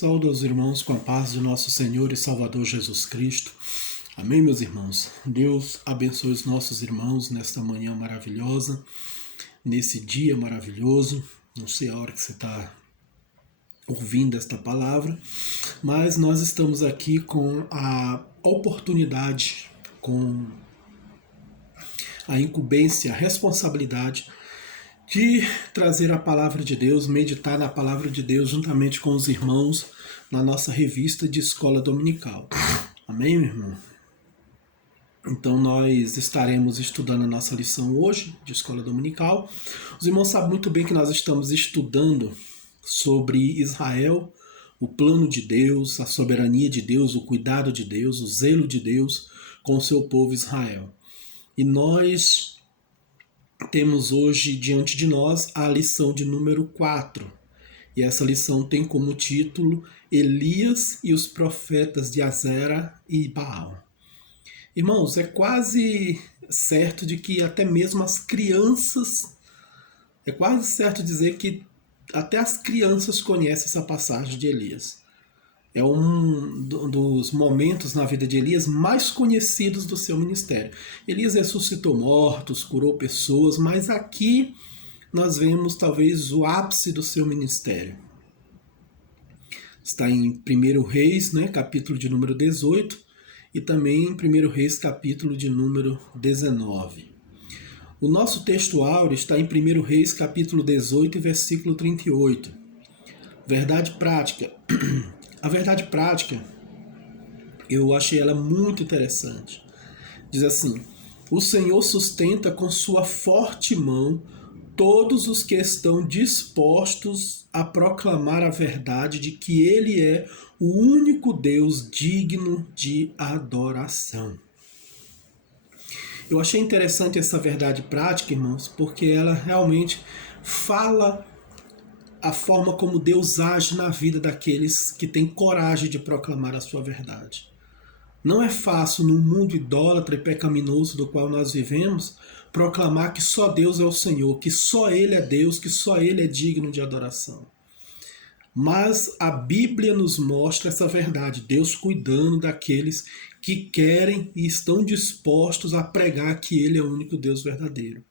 Saúdo aos irmãos com a paz de nosso Senhor e Salvador Jesus Cristo. Amém, meus irmãos? Deus abençoe os nossos irmãos nesta manhã maravilhosa, nesse dia maravilhoso. Não sei a hora que você está ouvindo esta palavra, mas nós estamos aqui com a oportunidade, com a incumbência, a responsabilidade de trazer a palavra de Deus, meditar na palavra de Deus juntamente com os irmãos na nossa revista de escola dominical. Amém, meu irmão? Então nós estaremos estudando a nossa lição hoje de escola dominical. Os irmãos sabem muito bem que nós estamos estudando sobre Israel, o plano de Deus, a soberania de Deus, o cuidado de Deus, o zelo de Deus com o seu povo Israel. E nós temos hoje diante de nós a lição de número 4. E essa lição tem como título Elias e os profetas de Azera e Baal. Irmãos, é quase certo de que até mesmo as crianças, é quase certo dizer que até as crianças conhecem essa passagem de Elias. É um dos momentos na vida de Elias mais conhecidos do seu ministério. Elias ressuscitou mortos, curou pessoas, mas aqui nós vemos talvez o ápice do seu ministério. Está em 1 Reis, capítulo de número 18, e também em 1 Reis, capítulo de número 19. O nosso texto áureo está em 1 Reis, capítulo 18, versículo 38. Verdade prática. A verdade prática, eu achei ela muito interessante. Diz assim: o Senhor sustenta com sua forte mão todos os que estão dispostos a proclamar a verdade de que Ele é o único Deus digno de adoração. Eu achei interessante essa verdade prática, irmãos, porque ela realmente fala a forma como Deus age na vida daqueles que têm coragem de proclamar a sua verdade. Não é fácil, no mundo idólatra e pecaminoso do qual nós vivemos, proclamar que só Deus é o Senhor, que só Ele é Deus, que só Ele é digno de adoração. Mas a Bíblia nos mostra essa verdade, Deus cuidando daqueles que querem e estão dispostos a pregar que Ele é o único Deus verdadeiro.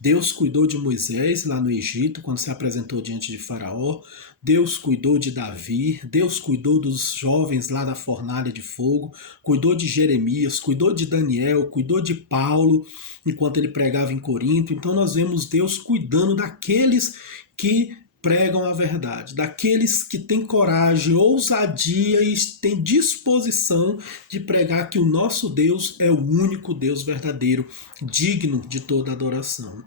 Deus cuidou de Moisés lá no Egito, quando se apresentou diante de Faraó. Deus cuidou de Davi. Deus cuidou dos jovens lá da fornalha de fogo. Cuidou de Jeremias, cuidou de Daniel, cuidou de Paulo, enquanto ele pregava em Corinto. Então nós vemos Deus cuidando daqueles que pregam a verdade, daqueles que têm coragem, ousadia e têm disposição de pregar que o nosso Deus é o único Deus verdadeiro, digno de toda adoração.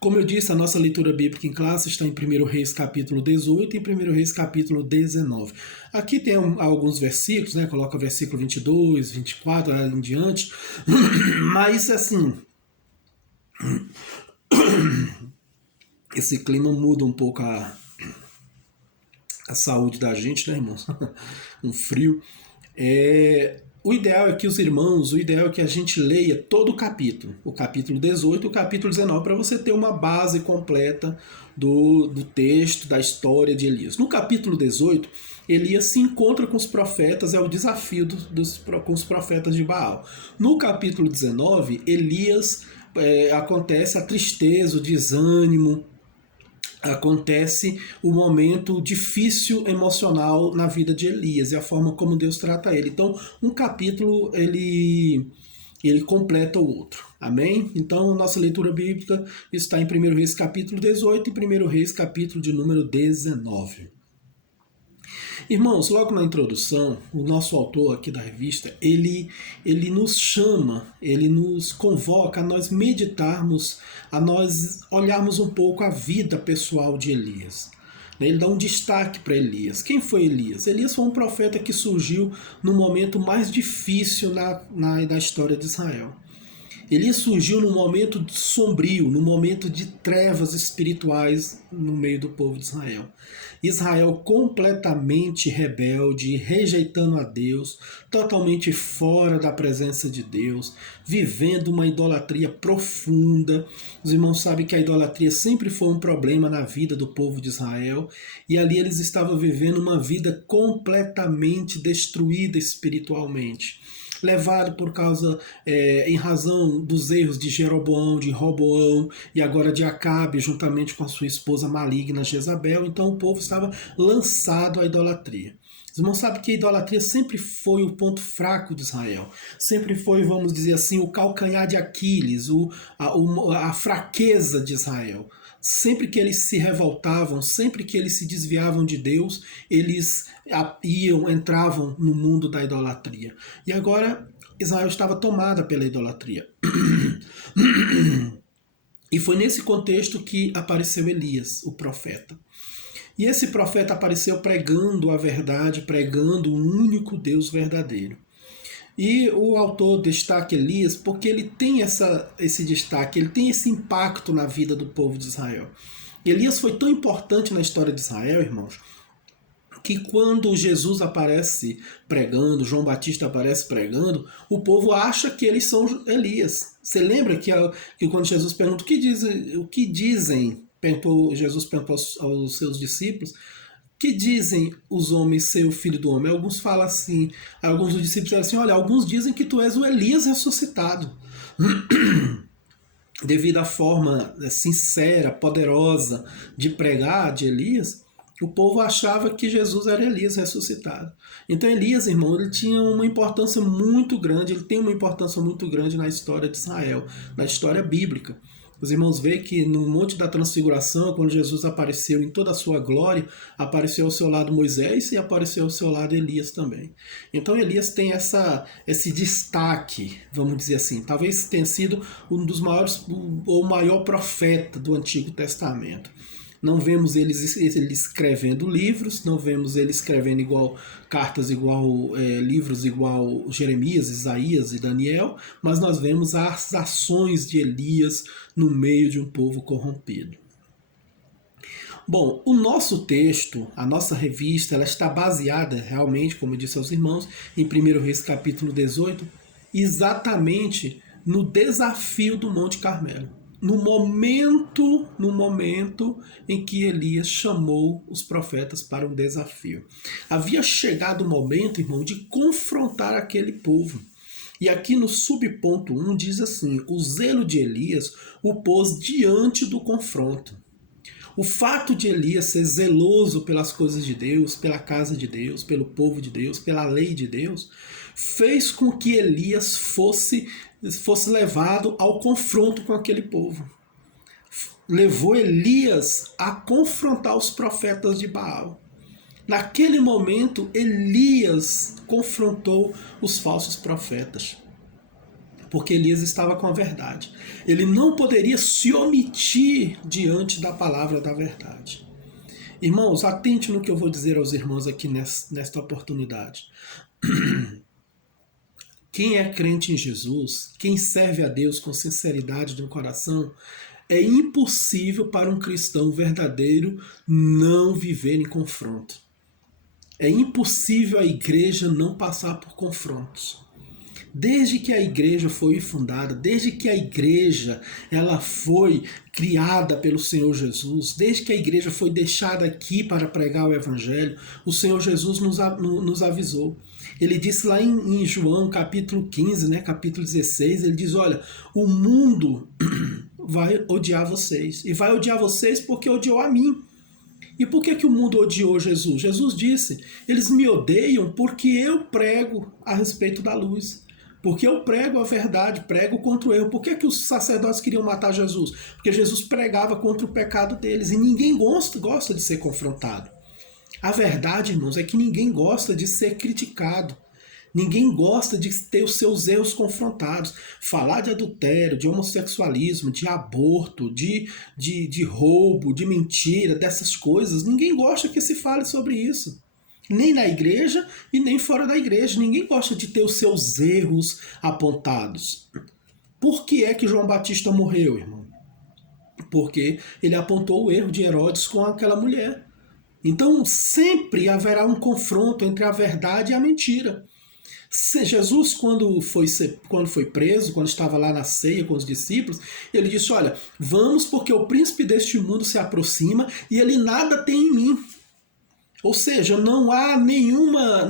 Como eu disse, a nossa leitura bíblica em classe está em 1 Reis capítulo 18 e em 1 Reis capítulo 19. Aqui tem alguns versículos, coloca versículo 22, 24, em diante, mas assim... esse clima muda um pouco a saúde da gente, irmãos? Um frio. O ideal é que os irmãos, o ideal é que a gente leia todo o capítulo 18 e o capítulo 19, para você ter uma base completa do texto, da história de Elias. No capítulo 18, Elias se encontra com os profetas, é o desafio com os profetas de Baal. No capítulo 19, Elias acontece a tristeza, o desânimo, acontece o momento difícil emocional na vida de Elias e a forma como Deus trata ele. Então, um capítulo ele completa o outro. Amém? Então, nossa leitura bíblica está em 1 Reis capítulo 18 e 1 Reis capítulo de número 19. Irmãos, logo na introdução, o nosso autor aqui da revista, ele nos chama, ele nos convoca a nós meditarmos, a nós olharmos um pouco a vida pessoal de Elias. Ele dá um destaque para Elias. Quem foi Elias? Elias foi um profeta que surgiu no momento mais difícil da história de Israel. Elias surgiu num momento sombrio, num momento de trevas espirituais no meio do povo de Israel. Israel completamente rebelde, rejeitando a Deus, totalmente fora da presença de Deus, vivendo uma idolatria profunda. Os irmãos sabem que a idolatria sempre foi um problema na vida do povo de Israel, e ali eles estavam vivendo uma vida completamente destruída espiritualmente, levado por causa, em razão dos erros de Jeroboão, de Roboão e agora de Acabe, juntamente com a sua esposa maligna Jezabel. Então o povo estava lançado à idolatria. Os irmãos sabem que a idolatria sempre foi o ponto fraco de Israel. Sempre foi, vamos dizer assim, o calcanhar de Aquiles, a fraqueza de Israel. Sempre que eles se revoltavam, sempre que eles se desviavam de Deus, eles entravam no mundo da idolatria. E agora Israel estava tomada pela idolatria. E foi nesse contexto que apareceu Elias, o profeta. E esse profeta apareceu pregando a verdade, pregando o único Deus verdadeiro. E o autor destaca Elias porque ele tem esse destaque, ele tem esse impacto na vida do povo de Israel. Elias foi tão importante na história de Israel, irmãos, que quando Jesus aparece pregando, João Batista aparece pregando, o povo acha que eles são Elias. Você lembra que quando Jesus pergunta o que dizem, Jesus perguntou aos seus discípulos, que dizem os homens ser o filho do homem? Alguns falam assim, alguns dos discípulos falam assim, olha, alguns dizem que tu és o Elias ressuscitado. Devido à forma sincera, poderosa de pregar de Elias, o povo achava que Jesus era Elias ressuscitado. Então Elias, irmão, ele tinha uma importância muito grande, ele tem uma importância muito grande na história de Israel, na história bíblica. Os irmãos veem que no Monte da Transfiguração, quando Jesus apareceu em toda a sua glória, apareceu ao seu lado Moisés e apareceu ao seu lado Elias também. Então Elias tem esse destaque, vamos dizer assim. Talvez tenha sido um dos maiores, ou o maior profeta do Antigo Testamento. Não vemos ele escrevendo livros, não vemos ele escrevendo cartas livros igual Jeremias, Isaías e Daniel, mas nós vemos as ações de Elias no meio de um povo corrompido. Bom, o nosso texto, a nossa revista, ela está baseada realmente, como eu disse aos irmãos, em 1 Reis capítulo 18, exatamente no desafio do Monte Carmelo. No momento em que Elias chamou os profetas para um desafio. Havia chegado o momento, irmão, de confrontar aquele povo. E aqui no subponto 1 diz assim, o zelo de Elias o pôs diante do confronto. O fato de Elias ser zeloso pelas coisas de Deus, pela casa de Deus, pelo povo de Deus, pela lei de Deus, fez com que Elias fosse levado ao confronto com aquele povo. Levou Elias a confrontar os profetas de Baal. Naquele momento, Elias confrontou os falsos profetas, porque Elias estava com a verdade. Ele não poderia se omitir diante da palavra da verdade. Irmãos, atente no que eu vou dizer aos irmãos aqui nesta oportunidade. Quem é crente em Jesus, quem serve a Deus com sinceridade no coração, é impossível para um cristão verdadeiro não viver em confronto. É impossível a igreja não passar por confrontos. Desde que a igreja foi fundada, desde que a igreja ela foi criada pelo Senhor Jesus, desde que a igreja foi deixada aqui para pregar o Evangelho, o Senhor Jesus nos avisou. Ele disse lá em João capítulo 15, capítulo 16, ele diz, olha, o mundo vai odiar vocês, e vai odiar vocês porque odiou a mim. E por que o mundo odiou Jesus? Jesus disse, eles me odeiam porque eu prego a respeito da luz. Porque eu prego a verdade, prego contra o erro. Por que os sacerdotes queriam matar Jesus? Porque Jesus pregava contra o pecado deles. E ninguém gosta de ser confrontado. A verdade, irmãos, é que ninguém gosta de ser criticado. Ninguém gosta de ter os seus erros confrontados. Falar de adultério, de homossexualismo, de aborto, de roubo, de mentira, dessas coisas. Ninguém gosta que se fale sobre isso. Nem na igreja e nem fora da igreja. Ninguém gosta de ter os seus erros apontados. Por que é que João Batista morreu, irmão? Porque ele apontou o erro de Herodes com aquela mulher. Então sempre haverá um confronto entre a verdade e a mentira. Jesus, quando foi preso, quando estava lá na ceia com os discípulos, ele disse: olha, vamos porque o príncipe deste mundo se aproxima e ele nada tem em mim. Ou seja, não há nenhuma,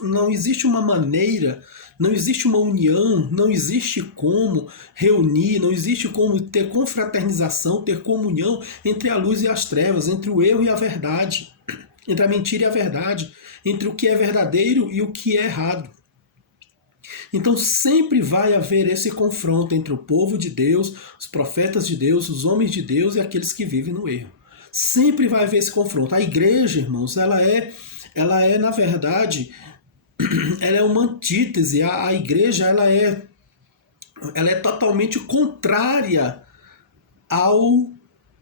não existe uma maneira, não existe uma união, não existe como reunir, não existe como ter confraternização, ter comunhão entre a luz e as trevas, entre o erro e a verdade, entre a mentira e a verdade, entre o que é verdadeiro e o que é errado. Então sempre vai haver esse confronto entre o povo de Deus, os profetas de Deus, os homens de Deus e aqueles que vivem no erro. Sempre vai haver esse confronto. A igreja, irmãos, ela é na verdade, ela é uma antítese. A igreja, ela é totalmente contrária ao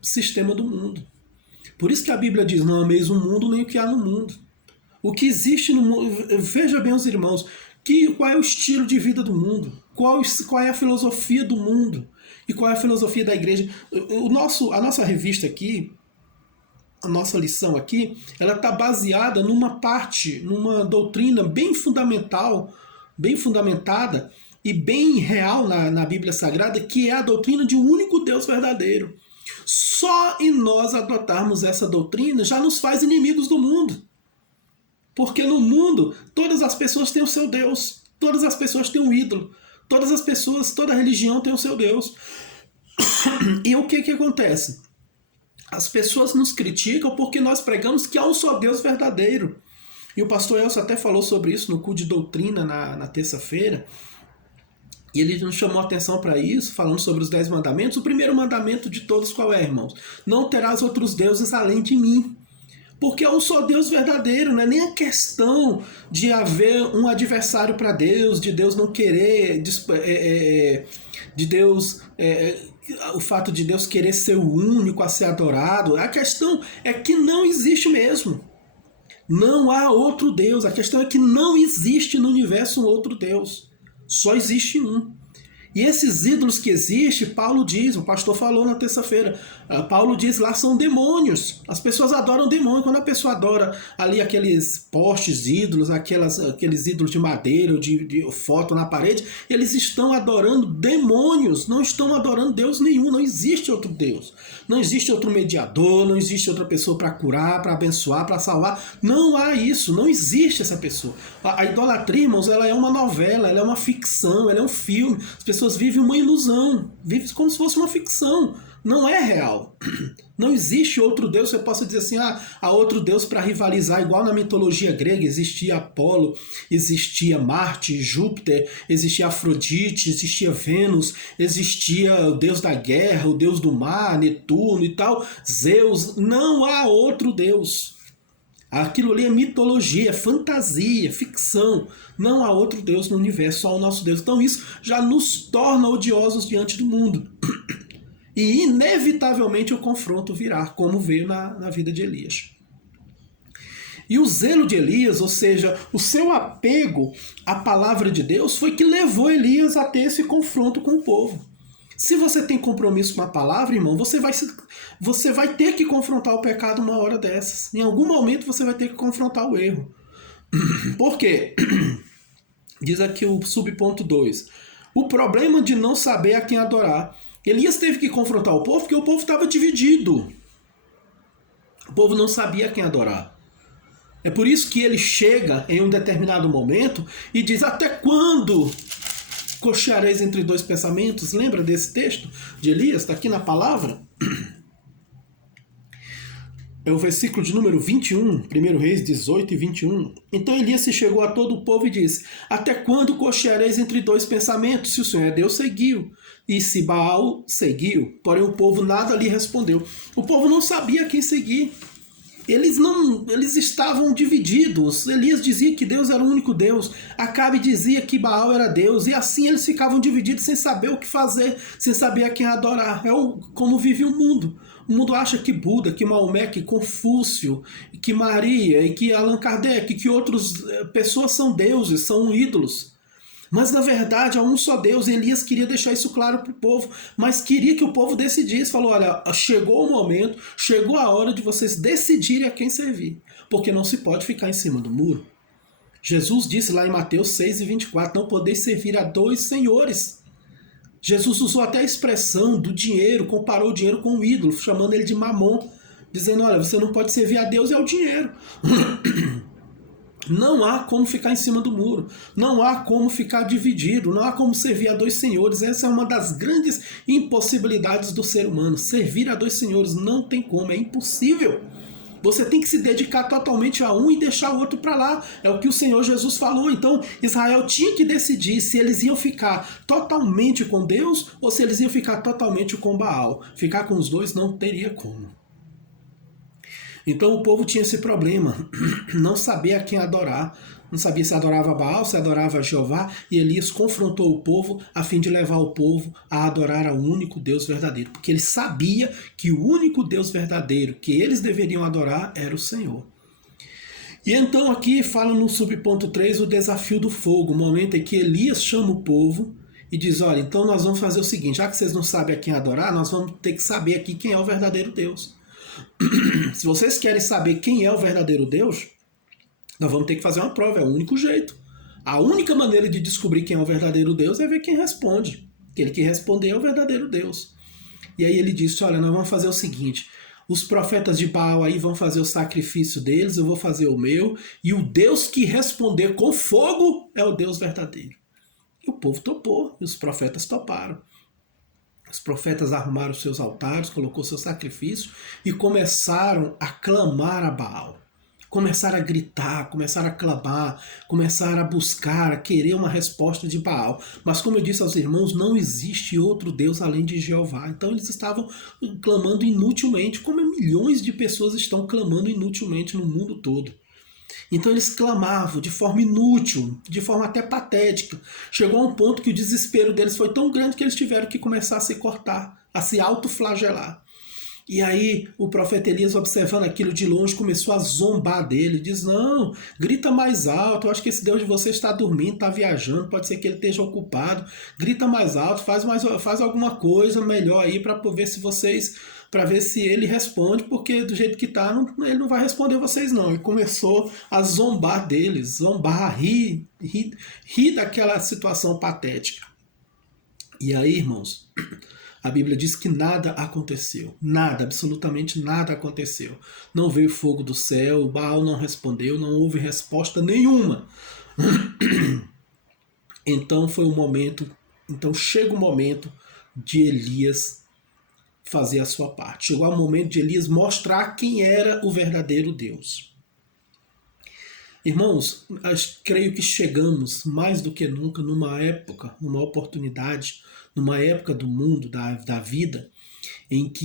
sistema do mundo. Por isso que a Bíblia diz: não ameis o mundo nem o que há no mundo. O que existe no mundo, veja bem os irmãos, qual é o estilo de vida do mundo? Qual é a filosofia do mundo? E qual é a filosofia da igreja? A nossa revista aqui, a nossa lição aqui, ela está baseada numa doutrina bem fundamental, bem fundamentada e bem real na Bíblia Sagrada, que é a doutrina de um único Deus verdadeiro. Só em nós adotarmos essa doutrina já nos faz inimigos do mundo. Porque no mundo, todas as pessoas têm o seu Deus, todas as pessoas têm um ídolo, toda religião tem o seu Deus. E o que acontece? As pessoas nos criticam porque nós pregamos que há um só Deus verdadeiro. E o pastor Elcio até falou sobre isso no culto de doutrina na terça-feira. E ele nos chamou a atenção para isso, falando sobre os 10 mandamentos. O primeiro mandamento de todos qual é, irmãos? Não terás outros deuses além de mim. Porque é um só Deus verdadeiro, não é nem a questão de haver um adversário para Deus, de Deus não querer, de Deus, o fato de Deus querer ser o único a ser adorado. A questão é que não existe mesmo. Não há outro Deus. A questão é que não existe no universo um outro Deus. Só existe um. E esses ídolos que existem, Paulo diz, o pastor falou na terça-feira, Paulo diz lá, são demônios. As pessoas adoram demônio. Quando a pessoa adora ali aqueles postes ídolos, aqueles ídolos de madeira ou de foto na parede, eles estão adorando demônios, não estão adorando Deus nenhum. Não existe outro Deus. Não existe outro mediador, não existe outra pessoa para curar, para abençoar, para salvar. Não há isso, não existe essa pessoa. A idolatria, irmãos, ela é uma novela, ela é uma ficção, ela é um filme. As pessoas vivem uma ilusão, vivem como se fosse uma ficção. Não é real. Não existe outro Deus. Você possa dizer assim, há outro Deus para rivalizar, igual na mitologia grega. Existia Apolo, existia Marte, Júpiter, existia Afrodite, existia Vênus, existia o Deus da guerra, o Deus do mar, Netuno e tal, Zeus. Não há outro Deus. Aquilo ali é mitologia, é fantasia, é ficção. Não há outro Deus no universo, só o nosso Deus. Então isso já nos torna odiosos diante do mundo. E inevitavelmente o confronto virá, como veio na vida de Elias. E o zelo de Elias, ou seja, o seu apego à palavra de Deus, foi que levou Elias a ter esse confronto com o povo. Se você tem compromisso com a palavra, irmão, você vai ter que confrontar o pecado uma hora dessas. Em algum momento você vai ter que confrontar o erro. Por quê? Diz aqui o subponto 2. O problema de não saber a quem adorar. Elias teve que confrontar o povo porque o povo estava dividido. O povo não sabia a quem adorar. É por isso que ele chega em um determinado momento e diz: até quando cocheareis entre dois pensamentos? Lembra desse texto de Elias? Está aqui na palavra. É o versículo de número 21, 1 Reis 18 e 21. Então Elias se chegou a todo o povo e disse: até quando cocheareis entre dois pensamentos? Se o Senhor é Deus, seguiu. E se Baal, seguiu. Porém o povo nada lhe respondeu. O povo não sabia quem seguir. Eles estavam divididos. Elias dizia que Deus era o único Deus. Acabe dizia que Baal era Deus. E assim eles ficavam divididos sem saber o que fazer, sem saber a quem adorar. Como vive o mundo. O mundo acha que Buda, que Maomé, que Confúcio, que Maria, e que Allan Kardec, que outras pessoas são deuses, são ídolos. Mas na verdade há um só Deus. Elias queria deixar isso claro para o povo, mas queria que o povo decidisse. Falou, olha, chegou o momento, chegou a hora de vocês decidirem a quem servir, porque não se pode ficar em cima do muro. Jesus disse lá em Mateus 6:24, não podeis servir a dois senhores. Jesus usou até a expressão do dinheiro, comparou o dinheiro com o ídolo, chamando ele de mamon, dizendo, olha, você não pode servir a Deus e ao dinheiro. Não há como ficar em cima do muro, não há como ficar dividido, não há como servir a dois senhores. Essa é uma das grandes impossibilidades do ser humano. Servir a dois senhores não tem como, é impossível. Você tem que se dedicar totalmente a um e deixar o outro para lá. É o que o Senhor Jesus falou. Então, Israel tinha que decidir se eles iam ficar totalmente com Deus ou se eles iam ficar totalmente com Baal. Ficar com os dois não teria como. Então o povo tinha esse problema, não sabia a quem adorar, não sabia se adorava Baal, se adorava Jeová, e Elias confrontou o povo a fim de levar o povo a adorar ao único Deus verdadeiro, porque ele sabia que o único Deus verdadeiro que eles deveriam adorar era o Senhor. E então aqui fala no subponto 3 o desafio do fogo, o momento em que Elias chama o povo e diz, olha, então nós vamos fazer o seguinte, já que vocês não sabem a quem adorar, nós vamos ter que saber aqui quem é o verdadeiro Deus. Se vocês querem saber quem é o verdadeiro Deus, nós vamos ter que fazer uma prova, é o único jeito. A única maneira de descobrir quem é o verdadeiro Deus é ver quem responde. Aquele que responder é o verdadeiro Deus. E aí ele disse, olha, nós vamos fazer o seguinte, os profetas de Baal aí vão fazer o sacrifício deles, eu vou fazer o meu, e o Deus que responder com fogo é o Deus verdadeiro. E o povo topou, e os profetas toparam. Os profetas arrumaram seus altares, colocou seu sacrifício e começaram a clamar a Baal. Começaram a gritar, começaram a clamar, começaram a buscar, a querer uma resposta de Baal. Mas como eu disse aos irmãos, não existe outro Deus além de Jeová. Então eles estavam clamando inutilmente, como milhões de pessoas estão clamando inutilmente no mundo todo. Então eles clamavam de forma inútil, de forma até patética. Chegou a um ponto que o desespero deles foi tão grande que eles tiveram que começar a se cortar, a se autoflagelar. E aí o profeta Elias, observando aquilo de longe, começou a zombar dele. Diz, não, grita mais alto, eu acho que esse Deus de você está dormindo, está viajando, pode ser que ele esteja ocupado. Grita mais alto, faz alguma coisa melhor aí para ver se vocês... para ver se ele responde, porque do jeito que está, ele não vai responder vocês não. Ele começou a zombar deles, rir daquela situação patética. E aí, irmãos, a Bíblia diz que nada aconteceu. Nada, absolutamente nada aconteceu. Não veio fogo do céu, Baal não respondeu, não houve resposta nenhuma. Então chega o momento de Elias fazer a sua parte. Chegou o momento de Elias mostrar quem era o verdadeiro Deus. Irmãos, creio que chegamos mais do que nunca numa época, numa oportunidade, numa época do mundo, da vida,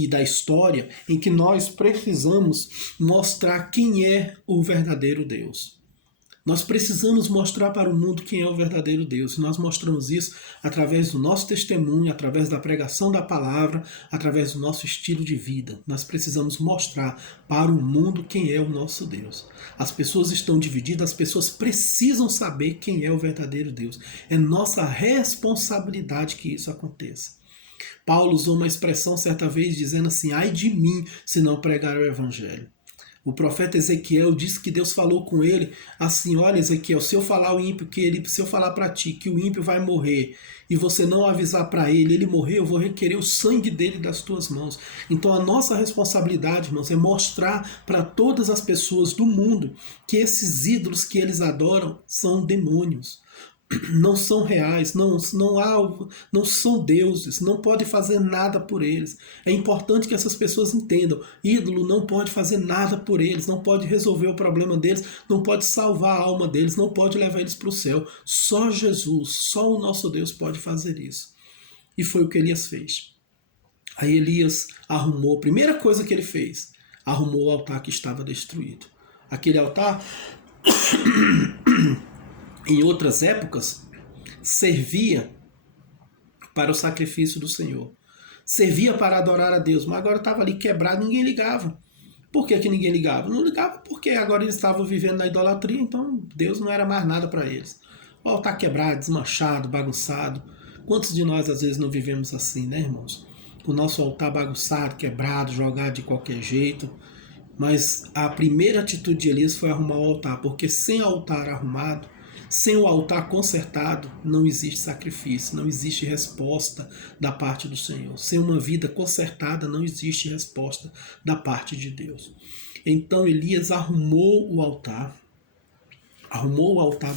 da história, em que nós precisamos mostrar quem é o verdadeiro Deus. Nós precisamos mostrar para o mundo quem é o verdadeiro Deus. E nós mostramos isso através do nosso testemunho, através da pregação da palavra, através do nosso estilo de vida. Nós precisamos mostrar para o mundo quem é o nosso Deus. As pessoas estão divididas, as pessoas precisam saber quem é o verdadeiro Deus. É nossa responsabilidade que isso aconteça. Paulo usou uma expressão certa vez dizendo assim, ai de mim se não pregar o evangelho. O profeta Ezequiel disse que Deus falou com ele assim, olha Ezequiel, se eu falar ao ímpio se eu falar para ti que o ímpio vai morrer e você não avisar para ele morrer, eu vou requerer o sangue dele das tuas mãos. Então a nossa responsabilidade, irmãos, é mostrar para todas as pessoas do mundo que esses ídolos que eles adoram são demônios. Não são reais, não são deuses, não pode fazer nada por eles. É importante que essas pessoas entendam, ídolo não pode fazer nada por eles, não pode resolver o problema deles, não pode salvar a alma deles, não pode levar eles para o céu. Só Jesus, só o nosso Deus pode fazer isso. E foi o que Elias fez. Aí Elias arrumou, a primeira coisa que ele fez, arrumou o altar que estava destruído. Aquele altar... em outras épocas, servia para o sacrifício do Senhor. Servia para adorar a Deus, mas agora estava ali quebrado, ninguém ligava. Por que ninguém ligava? Não ligava porque agora eles estavam vivendo na idolatria, então Deus não era mais nada para eles. O altar quebrado, desmanchado, bagunçado. Quantos de nós às vezes não vivemos assim, né, irmãos? O nosso altar bagunçado, quebrado, jogado de qualquer jeito. Mas a primeira atitude de Elias foi arrumar o altar, porque sem altar arrumado, sem o altar consertado, não existe sacrifício, não existe resposta da parte do Senhor. Sem uma vida consertada, não existe resposta da parte de Deus. Então Elias arrumou o altar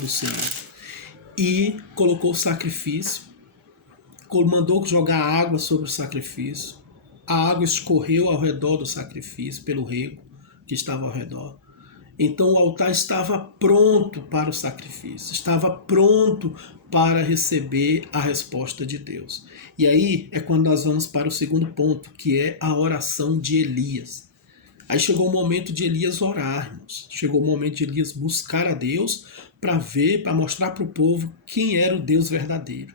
do Senhor e colocou o sacrifício, mandou jogar água sobre o sacrifício. A água escorreu ao redor do sacrifício, pelo rego que estava ao redor. Então o altar estava pronto para o sacrifício, estava pronto para receber a resposta de Deus. E aí é quando nós vamos para o segundo ponto, que é a oração de Elias. Aí chegou o momento de Elias orar, irmãos. Chegou o momento de Elias buscar a Deus para ver, para mostrar para o povo quem era o Deus verdadeiro.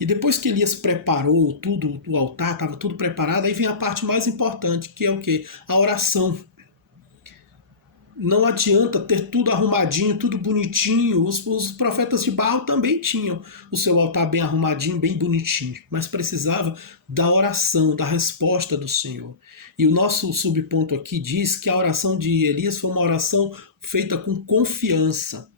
E depois que Elias preparou tudo, o altar estava tudo preparado, aí vem a parte mais importante, que é o quê? A oração. Não adianta ter tudo arrumadinho, tudo bonitinho. Os profetas de Baal também tinham o seu altar bem arrumadinho, bem bonitinho. Mas precisava da oração, da resposta do Senhor. E o nosso subponto aqui diz que a oração de Elias foi uma oração feita com confiança.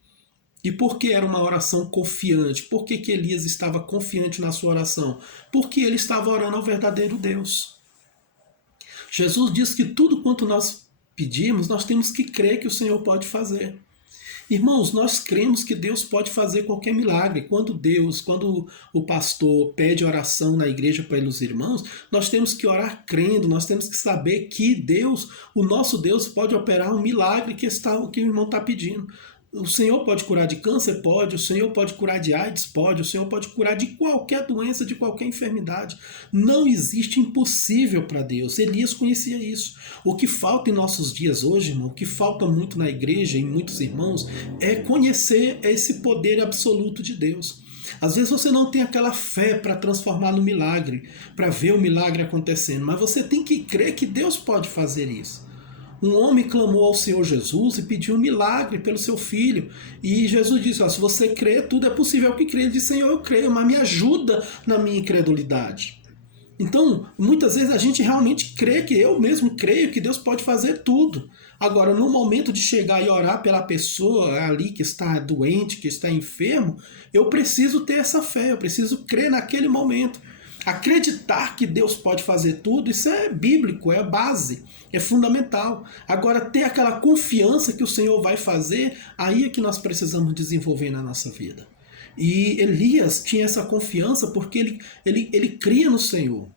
E por que era uma oração confiante? Por que Elias estava confiante na sua oração? Porque ele estava orando ao verdadeiro Deus. Jesus diz que tudo quanto nós pedimos, nós temos que crer que o Senhor pode fazer. Irmãos, nós cremos que Deus pode fazer qualquer milagre. Quando o pastor pede oração na igreja pelos irmãos, nós temos que orar crendo, nós temos que saber que Deus, o nosso Deus, pode operar um milagre que o irmão está pedindo. O Senhor pode curar de câncer? Pode. O Senhor pode curar de AIDS? Pode. O Senhor pode curar de qualquer doença, de qualquer enfermidade. Não existe impossível para Deus. Elias conhecia isso. O que falta em nossos dias hoje, irmão, o que falta muito na igreja, em muitos irmãos, é conhecer esse poder absoluto de Deus. Às vezes você não tem aquela fé para transformar no milagre, para ver o milagre acontecendo, mas você tem que crer que Deus pode fazer isso. Um homem clamou ao Senhor Jesus e pediu um milagre pelo seu filho. E Jesus disse, se você crê, tudo é possível que crê. Ele disse, Senhor, eu creio, mas me ajuda na minha incredulidade. Então, muitas vezes a gente realmente crê, que eu mesmo creio que Deus pode fazer tudo. Agora, no momento de chegar e orar pela pessoa ali que está doente, que está enfermo, eu preciso ter essa fé, eu preciso crer naquele momento. Acreditar que Deus pode fazer tudo, isso é bíblico, é base, é fundamental. Agora, ter aquela confiança que o Senhor vai fazer, aí é que nós precisamos desenvolver na nossa vida. E Elias tinha essa confiança porque ele cria no Senhor.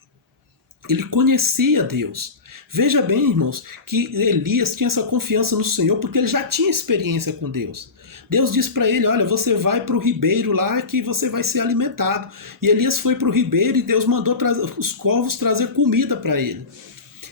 Ele conhecia Deus. Veja bem, irmãos, que Elias tinha essa confiança no Senhor porque ele já tinha experiência com Deus. Deus disse para ele, olha, você vai para o ribeiro lá que você vai ser alimentado. E Elias foi para o ribeiro e Deus mandou os corvos trazer comida para ele.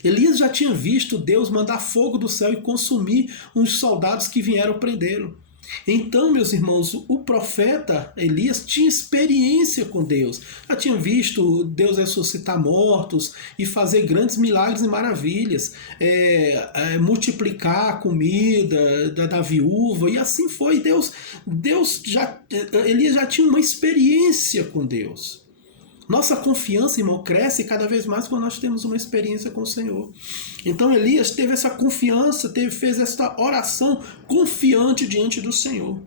Elias já tinha visto Deus mandar fogo do céu e consumir uns soldados que vieram prendê-lo. Então, meus irmãos, o profeta Elias tinha experiência com Deus. Já tinha visto Deus ressuscitar mortos e fazer grandes milagres e maravilhas, multiplicar a comida da viúva, e assim foi. Elias já tinha uma experiência com Deus. Nossa confiança, irmão, cresce cada vez mais quando nós temos uma experiência com o Senhor. Então Elias teve essa confiança, fez essa oração confiante diante do Senhor.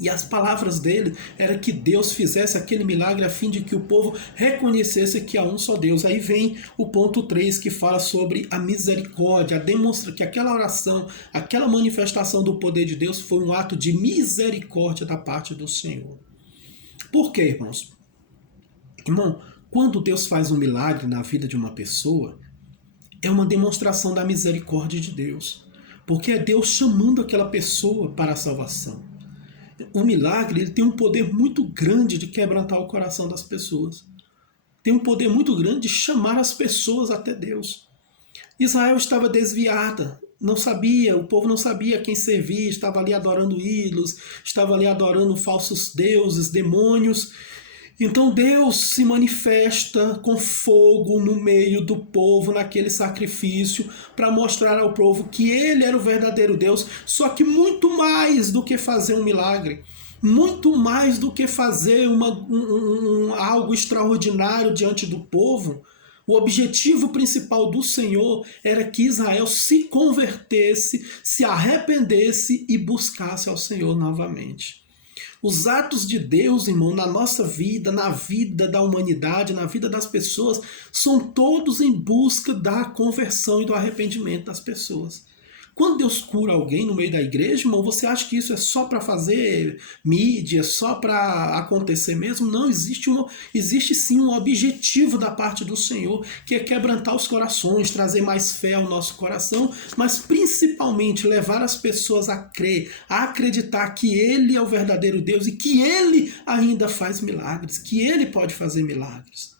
E as palavras dele era que Deus fizesse aquele milagre a fim de que o povo reconhecesse que há um só Deus. Aí vem o ponto 3 que fala sobre a misericórdia, demonstra que aquela oração, aquela manifestação do poder de Deus foi um ato de misericórdia da parte do Senhor. Por quê, irmãos? Irmão, quando Deus faz um milagre na vida de uma pessoa, é uma demonstração da misericórdia de Deus. Porque é Deus chamando aquela pessoa para a salvação. O milagre ele tem um poder muito grande de quebrantar o coração das pessoas. Tem um poder muito grande de chamar as pessoas até Deus. Israel estava desviada, não sabia, o povo não sabia quem servir, estava ali adorando ídolos, estava ali adorando falsos deuses, demônios. Então Deus se manifesta com fogo no meio do povo, naquele sacrifício, para mostrar ao povo que ele era o verdadeiro Deus, só que muito mais do que fazer um milagre. Muito mais do que fazer algo extraordinário diante do povo, o objetivo principal do Senhor era que Israel se convertesse, se arrependesse e buscasse ao Senhor novamente. Os atos de Deus, irmão, na nossa vida, na vida da humanidade, na vida das pessoas, são todos em busca da conversão e do arrependimento das pessoas. Quando Deus cura alguém no meio da igreja, irmão, você acha que isso é só para fazer mídia, só para acontecer mesmo? Não, existe sim um objetivo da parte do Senhor, que é quebrantar os corações, trazer mais fé ao nosso coração, mas principalmente levar as pessoas a crer, a acreditar que Ele é o verdadeiro Deus e que Ele ainda faz milagres, que Ele pode fazer milagres.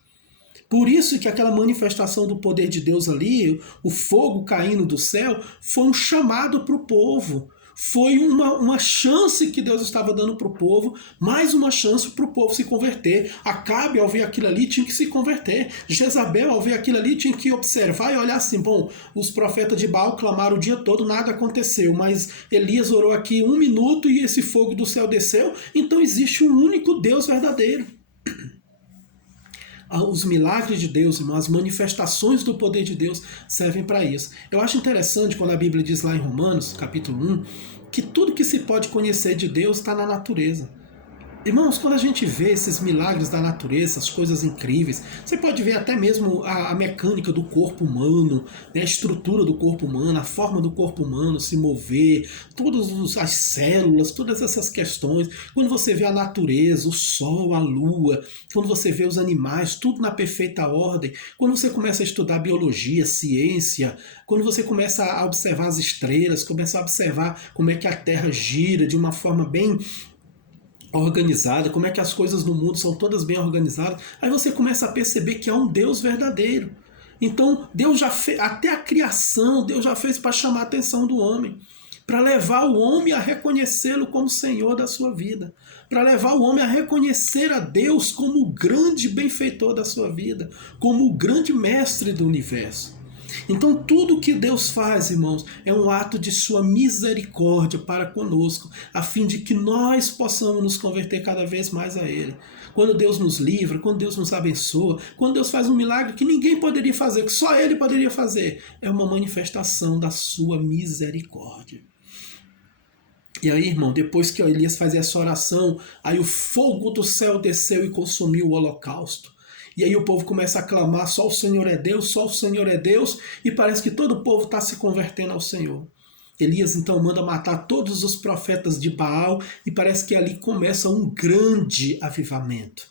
Por isso que aquela manifestação do poder de Deus ali, o fogo caindo do céu, foi um chamado para o povo. Foi uma chance que Deus estava dando para o povo, mais uma chance para o povo se converter. Acabe, ao ver aquilo ali, tinha que se converter. Jezabel, ao ver aquilo ali, tinha que observar e olhar assim, bom, os profetas de Baal clamaram o dia todo, nada aconteceu, mas Elias orou aqui 1 minuto e esse fogo do céu desceu, então existe um único Deus verdadeiro. Os milagres de Deus, irmão, as manifestações do poder de Deus servem para isso. Eu acho interessante quando a Bíblia diz lá em Romanos, capítulo 1, que tudo que se pode conhecer de Deus está na natureza. Irmãos, quando a gente vê esses milagres da natureza, as coisas incríveis, você pode ver até mesmo a mecânica do corpo humano, né, a estrutura do corpo humano, a forma do corpo humano se mover, todas as células, todas essas questões. Quando você vê a natureza, o sol, a lua, quando você vê os animais, tudo na perfeita ordem, quando você começa a estudar biologia, ciência, quando você começa a observar as estrelas, começa a observar como é que a Terra gira de uma forma bem organizada, como é que as coisas no mundo são todas bem organizadas, aí você começa a perceber que há um Deus verdadeiro. Então, Deus já fez, até a criação, Deus já fez para chamar a atenção do homem, para levar o homem a reconhecê-lo como Senhor da sua vida, para levar o homem a reconhecer a Deus como o grande benfeitor da sua vida, como o grande mestre do universo. Então tudo que Deus faz, irmãos, é um ato de sua misericórdia para conosco, a fim de que nós possamos nos converter cada vez mais a Ele. Quando Deus nos livra, quando Deus nos abençoa, quando Deus faz um milagre que ninguém poderia fazer, que só Ele poderia fazer, é uma manifestação da sua misericórdia. E aí, irmão, depois que Elias fazia essa oração, aí o fogo do céu desceu e consumiu o holocausto. E aí o povo começa a clamar, só o Senhor é Deus, só o Senhor é Deus, e parece que todo o povo está se convertendo ao Senhor. Elias então manda matar todos os profetas de Baal, e parece que ali começa um grande avivamento.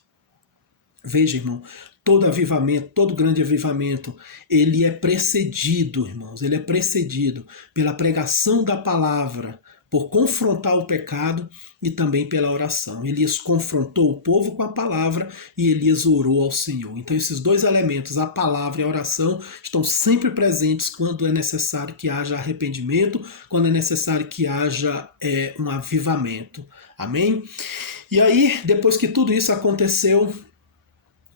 Veja, irmão, todo avivamento, todo grande avivamento, ele é precedido, irmãos, ele é precedido pela pregação da palavra, por confrontar o pecado e também pela oração. Elias confrontou o povo com a palavra e Elias orou ao Senhor. Então esses dois elementos, a palavra e a oração, estão sempre presentes quando é necessário que haja arrependimento, quando é necessário que haja um avivamento. Amém? E aí, depois que tudo isso aconteceu,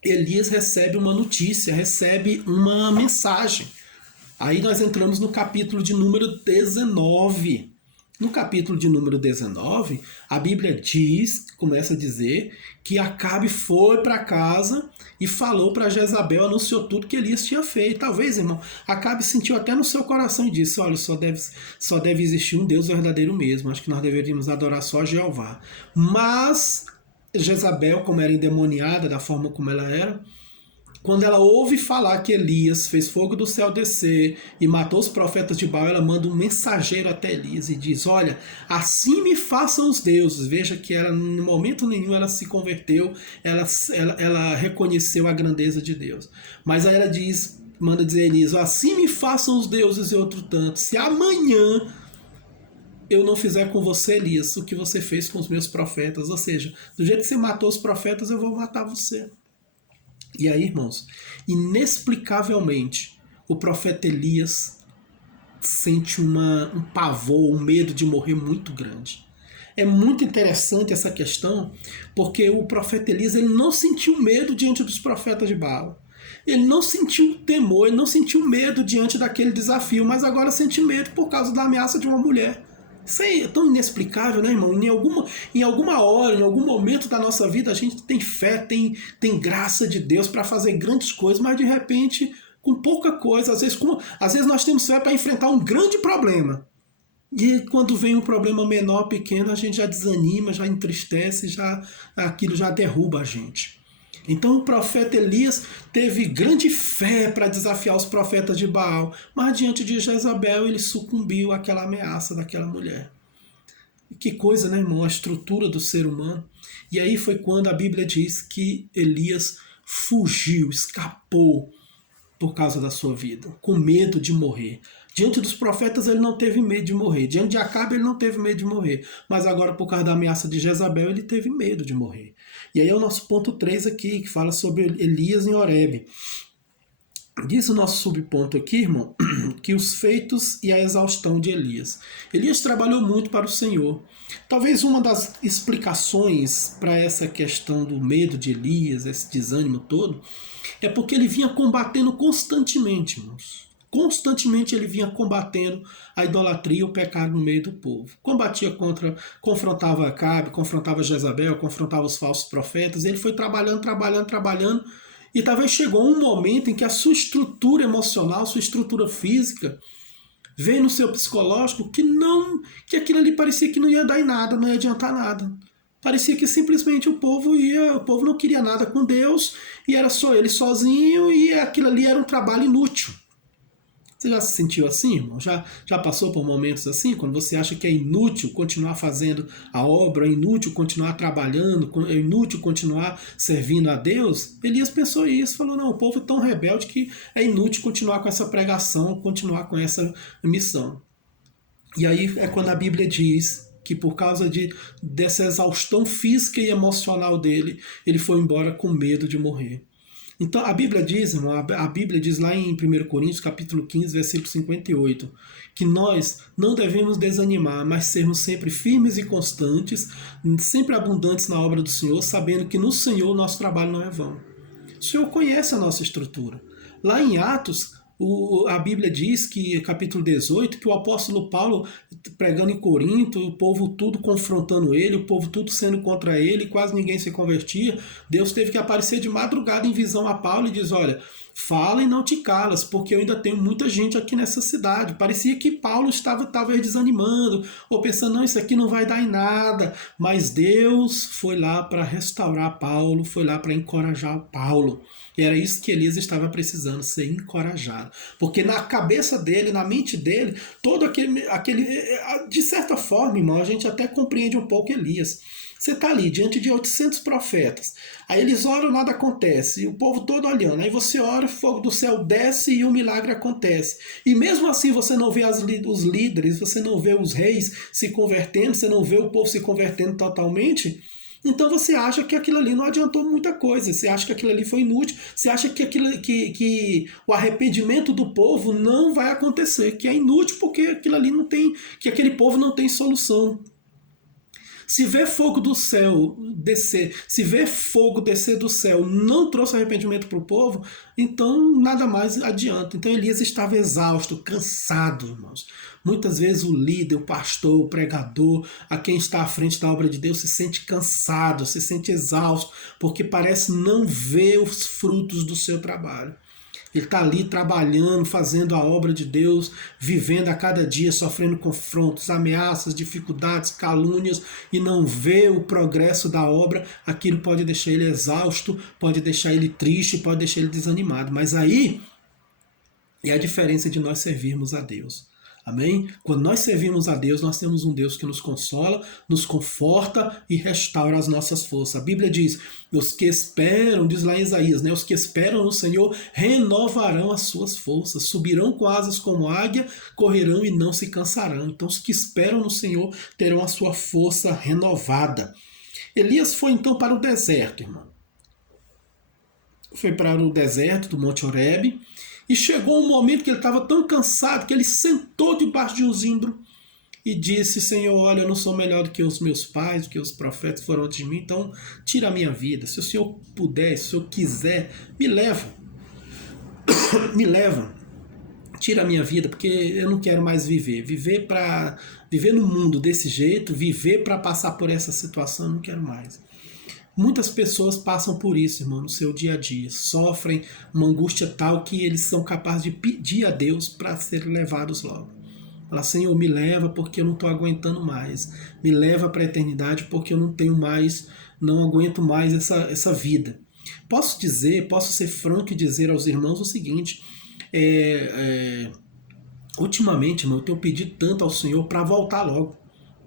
Elias recebe uma notícia, recebe uma mensagem. Aí nós entramos no capítulo de número 19. No capítulo de número 19, a Bíblia começa a dizer que Acabe foi para casa e falou para Jezabel, anunciou tudo que Elias tinha feito. Talvez, irmão, Acabe sentiu até no seu coração e disse, olha, só deve existir um Deus verdadeiro mesmo, acho que nós deveríamos adorar só Jeová. Mas Jezabel, como era endemoniada da forma como ela era, quando ela ouve falar que Elias fez fogo do céu descer e matou os profetas de Baal, ela manda um mensageiro até Elias e diz, olha, assim me façam os deuses. Veja que ela, em momento nenhum ela se converteu, ela reconheceu a grandeza de Deus. Mas aí ela manda dizer a Elias, assim me façam os deuses e outro tanto, se amanhã eu não fizer com você, Elias, o que você fez com os meus profetas. Ou seja, do jeito que você matou os profetas, eu vou matar você. E aí, irmãos, inexplicavelmente, o profeta Elias sente um pavor, um medo de morrer muito grande. É muito interessante essa questão, porque o profeta Elias ele não sentiu medo diante dos profetas de Baal. Ele não sentiu temor, ele não sentiu medo diante daquele desafio, mas agora sente medo por causa da ameaça de uma mulher. Isso aí é tão inexplicável, né, irmão? Em alguma hora, em algum momento da nossa vida, a gente tem fé, tem graça de Deus para fazer grandes coisas, mas de repente, com pouca coisa, às vezes nós temos fé para enfrentar um grande problema. E quando vem um problema menor, pequeno, a gente já desanima, já entristece, aquilo já derruba a gente. Então o profeta Elias teve grande fé para desafiar os profetas de Baal, mas diante de Jezabel ele sucumbiu àquela ameaça daquela mulher. Que coisa, né, irmão? A estrutura do ser humano. E aí foi quando a Bíblia diz que Elias fugiu, escapou por causa da sua vida, com medo de morrer. Diante dos profetas ele não teve medo de morrer. Diante de Acabe ele não teve medo de morrer. Mas agora, por causa da ameaça de Jezabel, ele teve medo de morrer. E aí é o nosso ponto 3 aqui, que fala sobre Elias em Horebe. Diz o nosso subponto aqui, irmão, que os feitos e a exaustão de Elias. Elias trabalhou muito para o Senhor. Talvez uma das explicações para essa questão do medo de Elias, esse desânimo todo, é porque ele vinha combatendo constantemente, irmãos. Constantemente ele vinha combatendo a idolatria e o pecado no meio do povo. Confrontava Acabe, confrontava Jezabel, confrontava os falsos profetas. Ele foi trabalhando, e talvez chegou um momento em que a sua estrutura emocional, sua estrutura física, veio no seu psicológico que aquilo ali parecia que não ia dar em nada, não ia adiantar nada. Parecia que simplesmente o povo não queria nada com Deus, e era só ele sozinho, e aquilo ali era um trabalho inútil. Você já se sentiu assim, irmão? Já passou por momentos assim, quando você acha que é inútil continuar fazendo a obra, é inútil continuar trabalhando, é inútil continuar servindo a Deus? Elias pensou isso, falou, não, o povo é tão rebelde que é inútil continuar com essa pregação, continuar com essa missão. E aí é quando a Bíblia diz que por causa dessa exaustão física e emocional dele, ele foi embora com medo de morrer. Então a Bíblia diz, irmão, a Bíblia diz lá em 1 Coríntios capítulo 15, versículo 58, que nós não devemos desanimar, mas sermos sempre firmes e constantes, sempre abundantes na obra do Senhor, sabendo que no Senhor o nosso trabalho não é vão. O Senhor conhece a nossa estrutura. Lá em Atos, a Bíblia diz que, capítulo 18, que o apóstolo Paulo, pregando em Corinto, o povo tudo confrontando ele, o povo tudo sendo contra ele, quase ninguém se convertia. Deus teve que aparecer de madrugada em visão a Paulo e diz, olha, fala e não te calas, porque eu ainda tenho muita gente aqui nessa cidade. Parecia que Paulo estava talvez desanimando, ou pensando, não, isso aqui não vai dar em nada. Mas Deus foi lá para restaurar Paulo, foi lá para encorajar Paulo. E era isso que Elias estava precisando, ser encorajado. Porque na cabeça dele, na mente dele, todo aquele de certa forma, irmão, a gente até compreende um pouco Elias. Você está ali diante de 800 profetas. Aí eles oram, nada acontece. E o povo todo olhando. Aí você ora, o fogo do céu desce e o milagre acontece. E mesmo assim você não vê os líderes, você não vê os reis se convertendo, você não vê o povo se convertendo totalmente. Então você acha que aquilo ali não adiantou muita coisa, você acha que aquilo ali foi inútil, você acha que o arrependimento do povo não vai acontecer, que é inútil porque aquilo ali não tem, que aquele povo não tem solução. Se ver fogo do céu descer, se ver fogo descer do céu não trouxe arrependimento para o povo, então nada mais adianta. Então Elias estava exausto, cansado, irmãos. Muitas vezes o líder, o pastor, o pregador, a quem está à frente da obra de Deus se sente cansado, se sente exausto, porque parece não ver os frutos do seu trabalho. Ele está ali trabalhando, fazendo a obra de Deus, vivendo a cada dia, sofrendo confrontos, ameaças, dificuldades, calúnias, e não vê o progresso da obra. Aquilo pode deixar ele exausto, pode deixar ele triste, pode deixar ele desanimado. Mas aí é a diferença de nós servirmos a Deus. Amém? Quando nós servimos a Deus, nós temos um Deus que nos consola, nos conforta e restaura as nossas forças. A Bíblia diz, os que esperam, diz lá em Isaías, né? Os que esperam no Senhor renovarão as suas forças, subirão com asas como águia, correrão e não se cansarão. Então os que esperam no Senhor terão a sua força renovada. Elias foi então para o deserto, irmão. Foi para o deserto do Monte Horebe. E chegou um momento que ele estava tão cansado que ele sentou debaixo de um zimbro e disse, Senhor, olha, eu não sou melhor do que os meus pais, do que os profetas foram antes de mim, então tira a minha vida. Se o Senhor puder, se o Senhor quiser, me leva. Me leva. tira a minha vida, porque eu não quero mais viver. Viver no mundo desse jeito, viver para passar por essa situação, eu não quero mais. Muitas pessoas passam por isso, irmão, no seu dia a dia. Sofrem uma angústia tal que eles são capazes de pedir a Deus para serem levados logo. Fala, Senhor, me leva porque eu não estou aguentando mais. Me leva para a eternidade porque eu não tenho mais, não aguento mais essa vida. Posso ser franco e dizer aos irmãos o seguinte, ultimamente, irmão, eu tenho pedido tanto ao Senhor para voltar logo.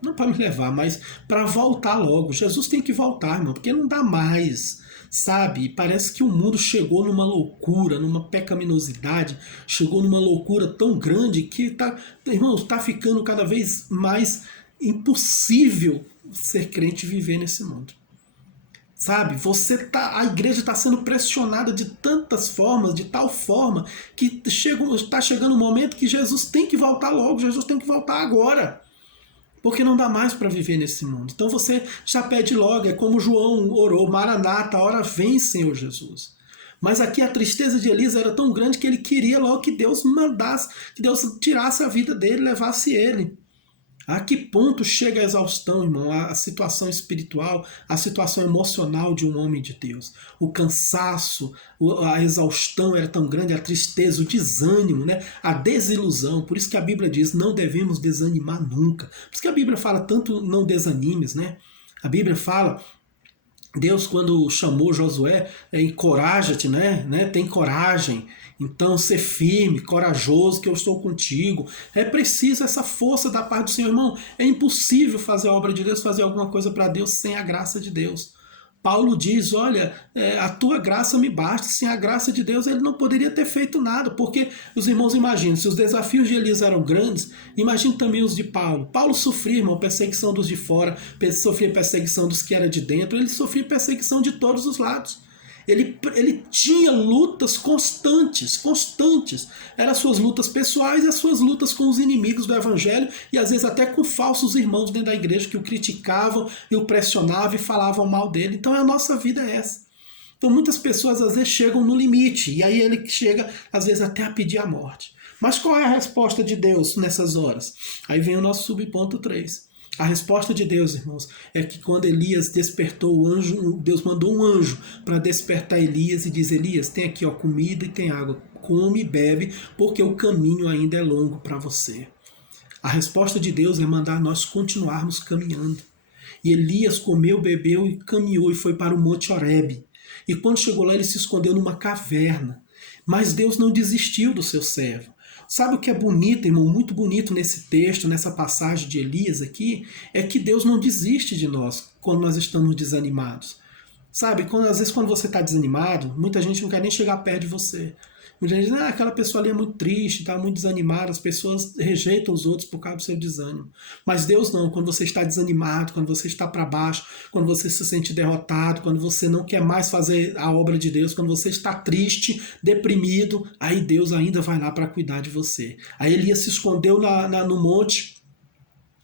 Não para me levar, mas para voltar logo. Jesus tem que voltar, irmão, porque não dá mais, sabe? Parece que o mundo chegou numa loucura, numa pecaminosidade, chegou numa loucura tão grande que irmão, está ficando cada vez mais impossível ser crente e viver nesse mundo. Sabe, a igreja está sendo pressionada de tantas formas, de tal forma, que está chegando um momento que Jesus tem que voltar logo, Jesus tem que voltar agora. Porque não dá mais para viver nesse mundo. Então você já pede logo, é como João orou, Maranata, a hora vem, Senhor Jesus. Mas aqui a tristeza de Elias era tão grande que ele queria logo que Deus mandasse, que Deus tirasse a vida dele, levasse ele. A que ponto chega a exaustão, irmão, a situação espiritual, a situação emocional de um homem de Deus? O cansaço, a exaustão era tão grande, a tristeza, o desânimo, né? A desilusão. Por isso que a Bíblia diz, não devemos desanimar nunca. Por isso que a Bíblia fala tanto não desanimes, né? A Bíblia fala, Deus quando chamou Josué, encoraja-te, né? Tem coragem. Então, ser firme, corajoso, que eu estou contigo. É preciso essa força da parte do Senhor, irmão. É impossível fazer a obra de Deus, fazer alguma coisa para Deus sem a graça de Deus. Paulo diz, olha, a tua graça me basta. Sem a graça de Deus ele não poderia ter feito nada, porque os irmãos imaginam, se os desafios de Elias eram grandes, imagine também os de Paulo. Paulo sofria, irmão, perseguição dos de fora, sofria perseguição dos que eram de dentro, ele sofria perseguição de todos os lados. Ele tinha lutas constantes. Eram as suas lutas pessoais e as suas lutas com os inimigos do evangelho e às vezes até com falsos irmãos dentro da igreja que o criticavam e o pressionavam e falavam mal dele. Então a nossa vida é essa. Então muitas pessoas às vezes chegam no limite e aí ele chega às vezes até a pedir a morte. Mas qual é a resposta de Deus nessas horas? Aí vem o nosso subponto 3. A resposta de Deus, irmãos, é que quando Elias despertou o anjo, Deus mandou um anjo para despertar Elias e diz, Elias, tem aqui comida e tem água, come e bebe, porque o caminho ainda é longo para você. A resposta de Deus é mandar nós continuarmos caminhando. E Elias comeu, bebeu e caminhou e foi para o Monte Horebe. E quando chegou lá, ele se escondeu numa caverna. Mas Deus não desistiu do seu servo. Sabe o que é bonito, irmão, muito bonito nesse texto, nessa passagem de Elias aqui, é que Deus não desiste de nós quando nós estamos desanimados. Sabe, às vezes quando você está desanimado, muita gente não quer nem chegar perto de você. Muita gente diz, aquela pessoa ali é muito triste, está muito desanimada, as pessoas rejeitam os outros por causa do seu desânimo. Mas Deus não, quando você está desanimado, quando você está para baixo, quando você se sente derrotado, quando você não quer mais fazer a obra de Deus, quando você está triste, deprimido, aí Deus ainda vai lá para cuidar de você. Aí Elias se escondeu no monte,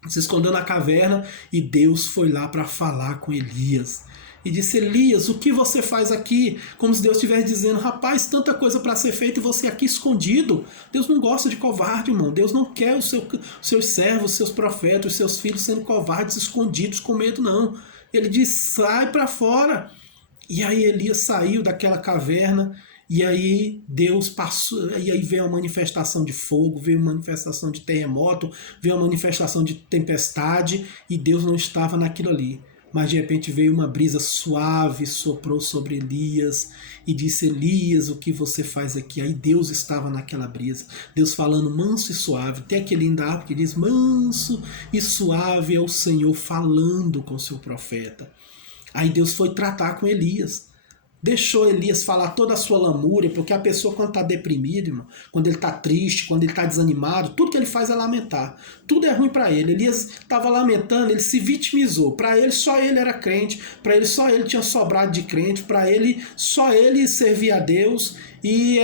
se escondeu na caverna e Deus foi lá para falar com Elias. E disse, Elias, o que você faz aqui? Como se Deus estivesse dizendo, rapaz, tanta coisa para ser feita e você aqui escondido. Deus não gosta de covarde, irmão. Deus não quer os seus servos, os seus profetas, os seus filhos sendo covardes, escondidos, com medo, não. Ele diz, sai para fora. E aí Elias saiu daquela caverna e aí Deus passou, e aí veio uma manifestação de fogo, veio uma manifestação de terremoto, veio uma manifestação de tempestade e Deus não estava naquilo ali. Mas de repente veio uma brisa suave, soprou sobre Elias e disse, Elias, o que você faz aqui? Aí Deus estava naquela brisa, Deus falando manso e suave. Tem aquele lindo que diz, manso e suave é o Senhor falando com seu profeta. Aí Deus foi tratar com Elias. Deixou Elias falar toda a sua lamúria, porque a pessoa quando está deprimido, irmão, quando ele está triste, quando ele está desanimado, tudo que ele faz é lamentar. Tudo é ruim para ele. Elias estava lamentando, ele se vitimizou. Para ele, só ele era crente, para ele, só ele tinha sobrado de crente, para ele, só ele servia a Deus e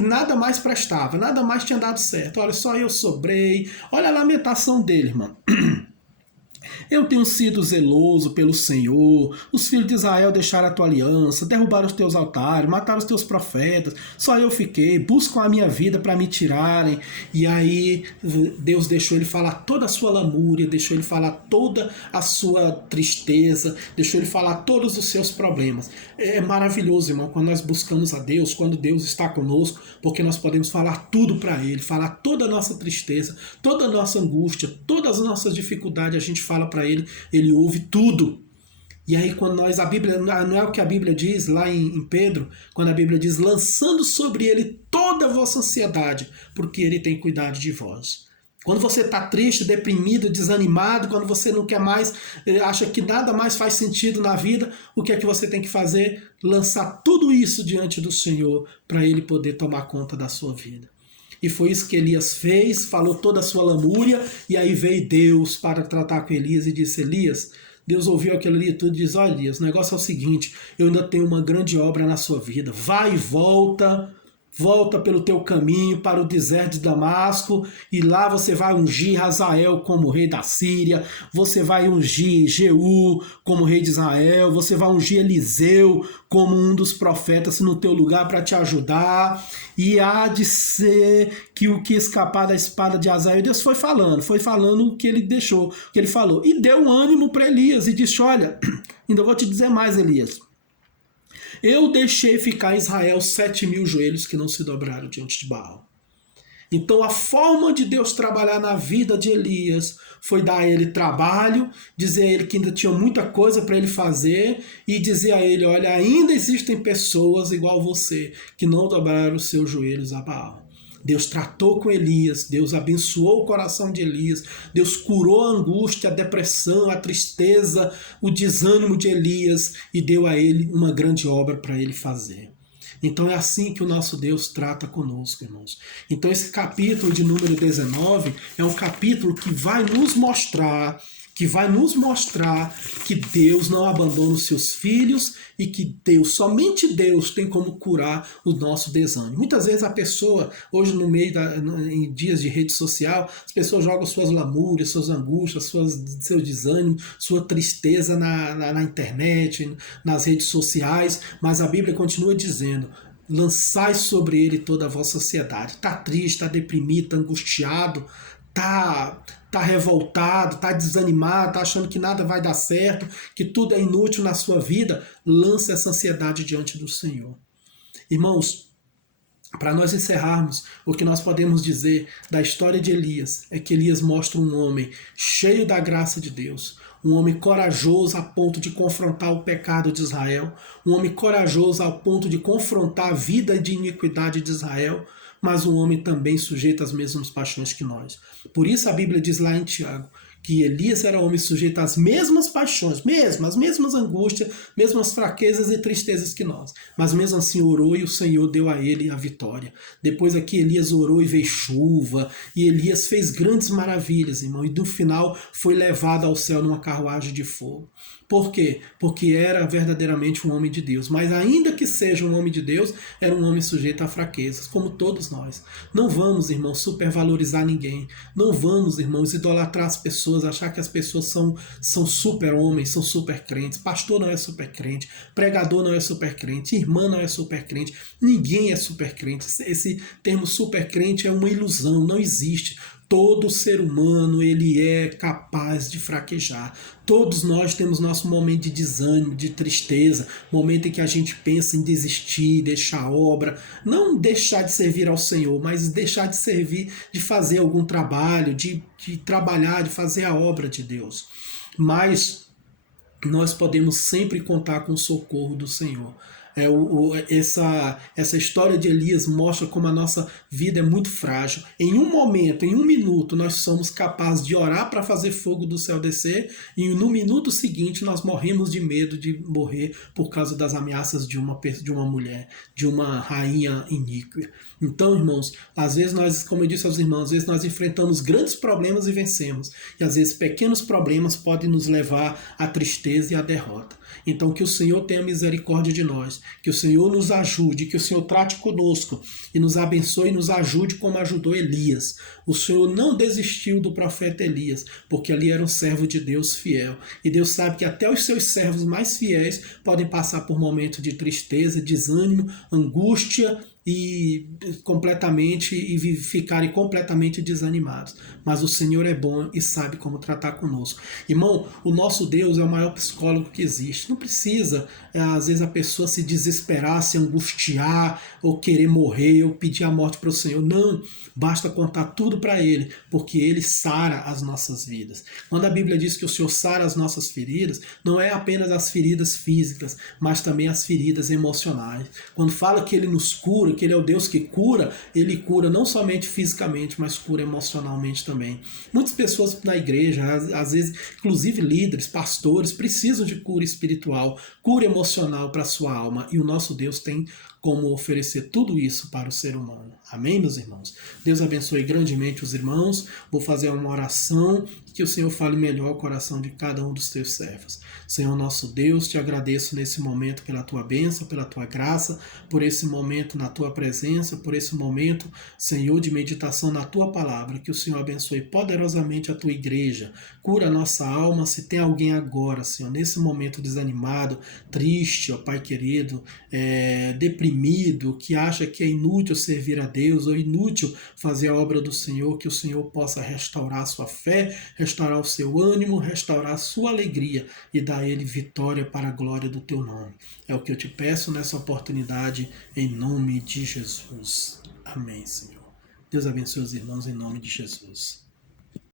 nada mais prestava, nada mais tinha dado certo. Olha, só eu sobrei. Olha a lamentação dele, irmão. Eu tenho sido zeloso pelo Senhor, os filhos de Israel deixaram a tua aliança, derrubaram os teus altares, mataram os teus profetas, só eu fiquei, buscam a minha vida para me tirarem. E aí Deus deixou ele falar toda a sua lamúria, deixou ele falar toda a sua tristeza, deixou ele falar todos os seus problemas. É maravilhoso, irmão, quando nós buscamos a Deus, quando Deus está conosco, porque nós podemos falar tudo para Ele, falar toda a nossa tristeza, toda a nossa angústia, todas as nossas dificuldades, a gente fala para Ele, Ele ouve tudo. E aí quando a Bíblia, não é o que a Bíblia diz lá em Pedro, quando a Bíblia diz, lançando sobre Ele toda a vossa ansiedade, porque Ele tem cuidado de vós. Quando você está triste, deprimido, desanimado, quando você não quer mais, acha que nada mais faz sentido na vida, o que é que você tem que fazer? Lançar tudo isso diante do Senhor, para Ele poder tomar conta da sua vida. E foi isso que Elias fez, falou toda a sua lamúria, e aí veio Deus para tratar com Elias e disse, Elias, Deus ouviu aquilo ali e tudo, diz, olha Elias, o negócio é o seguinte, eu ainda tenho uma grande obra na sua vida, vai e volta pelo teu caminho para o deserto de Damasco, e lá você vai ungir Hazael como rei da Síria, você vai ungir Jeú como rei de Israel, você vai ungir Eliseu como um dos profetas no teu lugar para te ajudar, e há de ser que o que escapar da espada de Hazael, Deus foi falando o que ele deixou, o que ele falou, e deu um ânimo para Elias, e disse, olha, ainda vou te dizer mais, Elias, eu deixei ficar em Israel 7.000 joelhos que não se dobraram diante de Baal. Então a forma de Deus trabalhar na vida de Elias foi dar a ele trabalho, dizer a ele que ainda tinha muita coisa para ele fazer e dizer a ele, olha, ainda existem pessoas igual você que não dobraram os seus joelhos a Baal. Deus tratou com Elias, Deus abençoou o coração de Elias, Deus curou a angústia, a depressão, a tristeza, o desânimo de Elias e deu a ele uma grande obra para ele fazer. Então é assim que o nosso Deus trata conosco, irmãos. Então esse capítulo de número 19 é um capítulo que vai nos mostrar que Deus não abandona os seus filhos e que somente Deus tem como curar o nosso desânimo. Muitas vezes a pessoa, hoje em dias de rede social, as pessoas jogam suas lamúrias, suas angústias, seu desânimo, sua tristeza na internet, nas redes sociais, mas a Bíblia continua dizendo, lançai sobre ele toda a vossa ansiedade. Está triste, está deprimido, está angustiado, tá revoltado, tá desanimado, tá achando que nada vai dar certo, que tudo é inútil na sua vida, lança essa ansiedade diante do Senhor. Irmãos, para nós encerrarmos, o que nós podemos dizer da história de Elias é que Elias mostra um homem cheio da graça de Deus, um homem corajoso a ponto de confrontar o pecado de Israel, um homem corajoso ao ponto de confrontar a vida de iniquidade de Israel, mas um homem também sujeito às mesmas paixões que nós. Por isso a Bíblia diz lá em Tiago que Elias era homem sujeito às mesmas paixões, as mesmas angústias, mesmas fraquezas e tristezas que nós. Mas mesmo assim orou e o Senhor deu a ele a vitória. Depois aqui Elias orou e veio chuva, e Elias fez grandes maravilhas, irmão, e no final foi levado ao céu numa carruagem de fogo. Por quê? Porque era verdadeiramente um homem de Deus. Mas ainda que seja um homem de Deus, era um homem sujeito a fraquezas, como todos nós. Não vamos, irmãos, supervalorizar ninguém. Não vamos, irmãos, idolatrar as pessoas, achar que as pessoas são super homens, são super crentes. Pastor não é super crente, pregador não é super crente, irmã não é super crente, ninguém é super crente. Esse termo super crente é uma ilusão, não existe. Todo ser humano, ele é capaz de fraquejar. Todos nós temos nosso momento de desânimo, de tristeza, momento em que a gente pensa em desistir, deixar a obra, não deixar de servir ao Senhor, mas deixar de servir, de fazer algum trabalho, de trabalhar, de fazer a obra de Deus. Mas nós podemos sempre contar com o socorro do Senhor. Essa história de Elias mostra como a nossa vida é muito frágil. Em um momento, em um minuto, nós somos capazes de orar para fazer fogo do céu descer, e no minuto seguinte nós morremos de medo de morrer por causa das ameaças de uma mulher, de uma rainha iníqua. Então, irmãos, às vezes nós, como eu disse aos irmãos, às vezes nós enfrentamos grandes problemas e vencemos, e às vezes pequenos problemas podem nos levar à tristeza e à derrota. Então que o Senhor tenha misericórdia de nós, que o Senhor nos ajude, que o Senhor trate conosco e nos abençoe e nos ajude como ajudou Elias. O Senhor não desistiu do profeta Elias, porque ali era um servo de Deus fiel. E Deus sabe que até os seus servos mais fiéis podem passar por momentos de tristeza, desânimo, angústia e ficarem completamente desanimados. Mas o Senhor é bom e sabe como tratar conosco. Irmão, o nosso Deus é o maior psicólogo que existe. Não precisa, às vezes, a pessoa se desesperar, se angustiar, ou querer morrer, ou pedir a morte para o Senhor. Não, basta contar tudo para Ele, porque Ele sara as nossas vidas. Quando a Bíblia diz que o Senhor sara as nossas feridas, não é apenas as feridas físicas, mas também as feridas emocionais. Quando fala que Ele nos cura, que Ele é o Deus que cura, Ele cura não somente fisicamente, mas cura emocionalmente também. Muitas pessoas na igreja, às vezes, inclusive líderes, pastores, precisam de cura espiritual, cura emocional para a sua alma, e o nosso Deus tem como oferecer tudo isso para o ser humano. Amém, meus irmãos? Deus abençoe grandemente os irmãos. Vou fazer uma oração, que o Senhor fale melhor o coração de cada um dos teus servos. Senhor nosso Deus, te agradeço nesse momento pela tua bênção, pela tua graça, por esse momento na tua presença, por esse momento, Senhor, de meditação na tua palavra. Que o Senhor abençoe poderosamente a tua igreja. Cura a nossa alma. Se tem alguém agora, Senhor, nesse momento desanimado, triste, ó Pai querido, deprimido, que acha que é inútil servir a Deus ou inútil fazer a obra do Senhor, que o Senhor possa restaurar a sua fé, restaurar o seu ânimo, restaurar a sua alegria e dar a Ele vitória para a glória do teu nome. É o que eu te peço nessa oportunidade, em nome de Jesus. Amém, Senhor. Deus abençoe os irmãos em nome de Jesus.